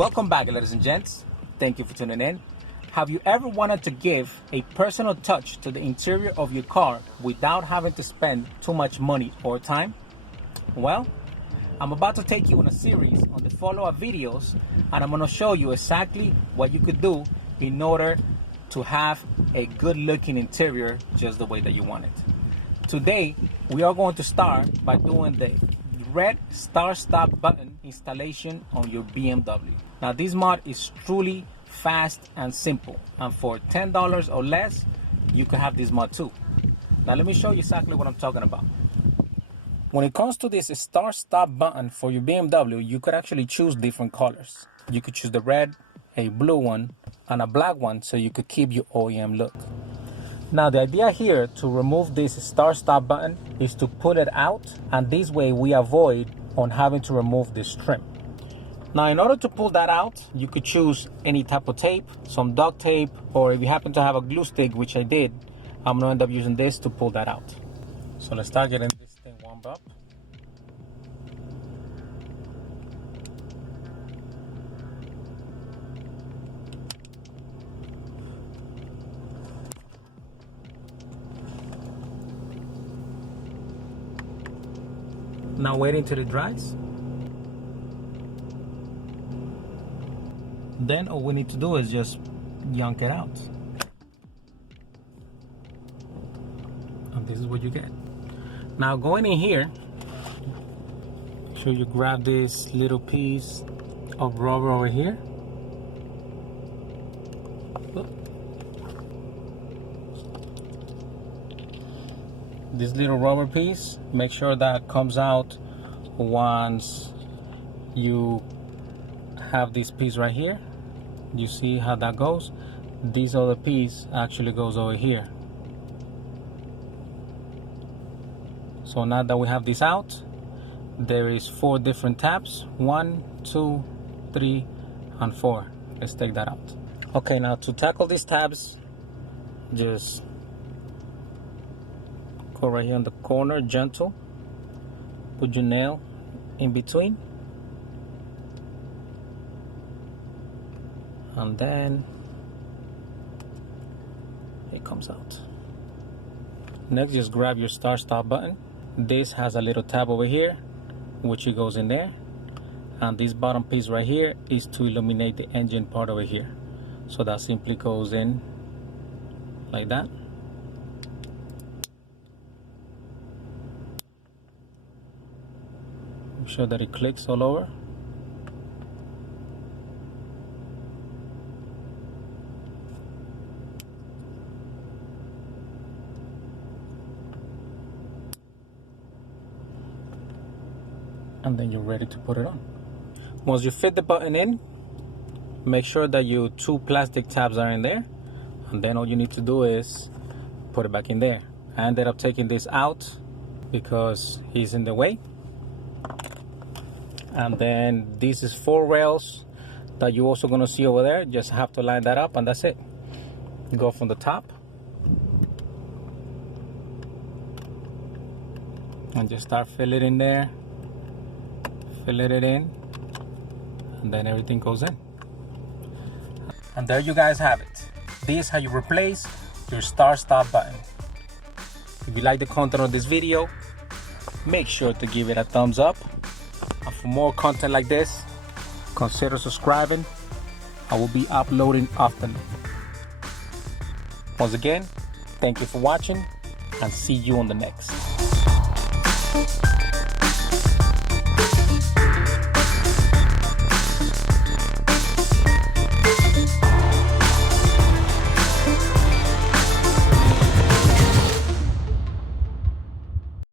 Welcome back, ladies and gents. Thank you for tuning in. Have you ever wanted to give a personal touch to the interior of your car without having to spend too much money or time? Well, I'm about to take you on a series on the follow-up videos, and I'm going to show you exactly what you could do in order to have a good-looking interior just the way that you want it. Today, we are going to start by doing the red start-stop button installation on your BMW. Now, this mod is truly fast and simple, and for $10 or less, you could have this mod too. Now, let me show you exactly what I'm talking about. When it comes to this start-stop button for your BMW, you could actually choose different colors. You could choose the red, a blue one, and a black one, so you could keep your OEM look. Now, the idea here to remove this start-stop button is to pull it out, and this way we avoid on having to remove this trim. Now, in order to pull that out, you could choose any type of tape, some duct tape, or if you happen to have a glue stick, which I did, I'm gonna end up using this to pull that out. So let's start getting this thing warmed up. Now waiting till it dries. Then all we need to do is just yank it out. And this is what you get. Now going in here, so you grab this little piece of rubber over here. This little rubber piece, make sure that comes out once you have this piece right here. You see how that goes? This other piece actually goes over here. So now that we have this out, there is 4 different tabs. 1, 2, 3, and 4. Let's take that out. Okay, now to tackle these tabs, just go right here in the corner, gentle. Put your nail in between. And then it comes out. Next, just grab your start-stop button. This has a little tab over here, which it goes in there. And this bottom piece right here is to illuminate the engine part over here. So that simply goes in like that. Make sure that it clicks all over. And then you're ready to put it on. Once you fit the button in, make sure that your 2 plastic tabs are in there, and then all you need to do is put it back in there. I ended up taking this out because he's in the way. And then this is 4 rails that you're also going to see over there. Just have to line that up, and that's it. Go from the top and just start filling it in there. Fill it in, and then everything goes in. And there you guys have it. This is how you replace your start-stop button. If you like the content of this video, make sure to give it a thumbs up. And for more content like this, consider subscribing. I will be uploading often. Once again, thank you for watching, and see you on the next.